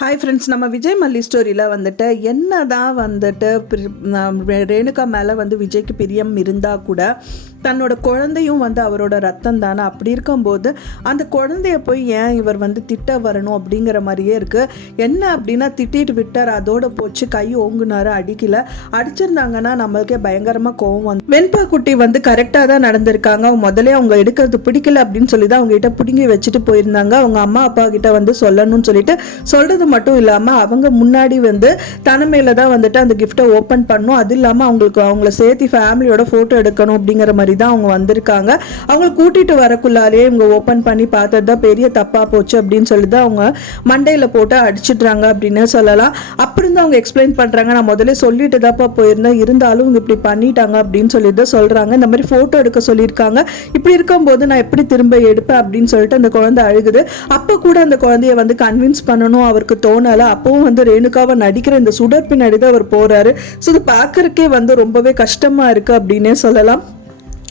Hi friends, நம்ம விஜய் மல்லி ஸ்டோரியில் வந்துட்டு என்ன தான் வந்துட்டு ரேணுகா மேலே வந்து விஜய்க்கு பிரியம் இருந்தால் கூட தன்னோட குழந்தையும் வந்து அவரோட ரத்தம் தானே. அப்படி இருக்கும்போது அந்த குழந்தைய போய் ஏன் இவர் வந்து திட்ட வரணும் அப்படிங்கிற மாதிரியே இருக்குது. என்ன அப்படின்னா திட்டிட்டு விட்டார், அதோட போச்சு. கை ஓங்குனாரு, அடிக்கல. அடிச்சிருந்தாங்கன்னா நம்மளுக்கே பயங்கரமாக கோவம் வந்து. வெண்பா குட்டி வந்து கரெக்டாக தான் நடந்திருக்காங்க. அவங்க முதலே அவங்க எடுக்கிறது பிடிக்கல அப்படின்னு சொல்லி தான் அவங்ககிட்ட பிடுங்கி வச்சுட்டு போயிருந்தாங்க. அவங்க அம்மா அப்பா கிட்ட வந்து சொல்லணும்னு சொல்லிட்டு சொல்கிறது மட்டும் இல்லாமல் அவங்க முன்னாடி வந்து தனமையில தான் வந்துட்டு அந்த கிஃப்டை ஓப்பன் பண்ணும். அது இல்லாமல் அவங்கள சேர்த்து ஃபேமிலியோட ஃபோட்டோ எடுக்கணும் அப்படிங்கிற மாதிரி தான் அவங்க வந்திருக்காங்க. அவங்களை கூட்டிட்டு வரக்குள்ளாலே இவங்க ஓப்பன் பண்ணி பார்த்தது தான் பெரிய தப்பா போச்சு அப்படின்னு சொல்லி தான் அவங்க மண்டையில் போட்டு அடிச்சிடுறாங்க அப்படின்னு சொல்லலாம். அப்படி தான் அவங்க எக்ஸ்பிளைன் பண்ணுறாங்க. நான் முதல்ல சொல்லிட்டு தான்ப்பா போயிருந்தேன், இருந்தாலும் இவங்க இப்படி பண்ணிட்டாங்க அப்படின்னு சொல்லிட்டு தான் சொல்கிறாங்க. இந்த மாதிரி ஃபோட்டோ எடுக்க சொல்லியிருக்காங்க. இப்படி இருக்கும்போது நான் எப்படி திரும்ப எடுப்பேன் அப்படின்னு சொல்லிட்டு அந்த குழந்தை அழுகுது. அப்போ கூட அந்த குழந்தைய வந்து கன்வின்ஸ் பண்ணணும் அவருக்கு தோணலை. அப்பவும் வந்து ரேணுகாவை நடிக்கிற இந்த சுடர் பின்னாடி தான் அவர் போறாரு. ஸோ இது பார்க்கறக்கே வந்து ரொம்பவே கஷ்டமா இருக்கு அப்படின்னே சொல்லலாம்.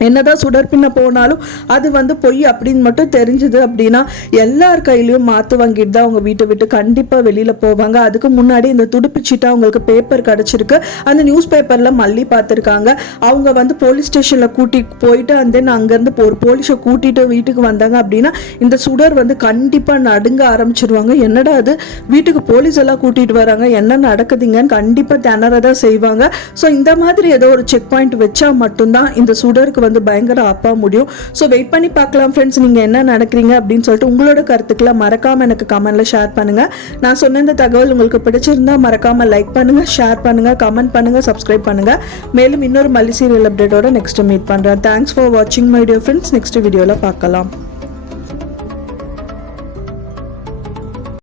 என்னதான் சுடர் பின்ன போனாலும் அது வந்து பொய் அப்படின்னு மட்டும் தெரிஞ்சுது அப்படின்னா எல்லார் கையிலையும் மாற்று வாங்கிட்டு தான் அவங்க வீட்டை விட்டு கண்டிப்பாக வெளியில் போவாங்க. அதுக்கு முன்னாடி இந்த துடுப்புச்சீட்டா அவங்களுக்கு பேப்பர் கிடச்சிருக்கு. அந்த நியூஸ் பேப்பரில் மல்லி பார்த்துருக்காங்க. அவங்க வந்து போலீஸ் ஸ்டேஷனில் கூட்டிட்டு போயிட்டு அந்த அங்கேருந்து ஒரு போலீஸை கூட்டிட்டு வீட்டுக்கு வந்தாங்க அப்படின்னா இந்த சுடர் வந்து கண்டிப்பாக நடுங்க ஆரம்பிச்சிருவாங்க. என்னடா அது, வீட்டுக்கு போலீஸ் எல்லாம் கூட்டிட்டு வராங்க, என்ன நடக்குதுங்கன்னு கண்டிப்பாக திணறதான் செய்வாங்க. ஸோ இந்த மாதிரி ஏதோ ஒரு செக் பாயிண்ட் வச்சா மட்டும்தான் இந்த சுடருக்கு வந்து பயங்கர அப்பா முடியும். ஸோ வெயிட் பண்ணி பார்க்கலாம் ஃப்ரெண்ட்ஸ், நீங்க என்ன நடக்கிறீங்க அப்படின்னு சொல்லிட்டு உங்களோட கருத்துக்களை மறக்காம எனக்கு கமெண்ட்ல ஷேர் பண்ணுங்க. நான் சொன்ன இந்த தகவல் உங்களுக்கு பிடிச்சிருந்தா மறக்காம லைக் பண்ணுங்க, ஷேர் பண்ணுங்க, கமெண்ட் பண்ணுங்க, சப்ஸ்கிரைப் பண்ணுங்க. மேலும் இன்னொரு மல்லி சீரியல் அப்டேட்டோட நெக்ஸ்ட் மீட் பண்றேன். தேங்க்ஸ் ஃபார் வாட்சிங் மை டியர் ஃப்ரெண்ட்ஸ். நெக்ஸ்ட் வீடியோல பார்க்கலாம்.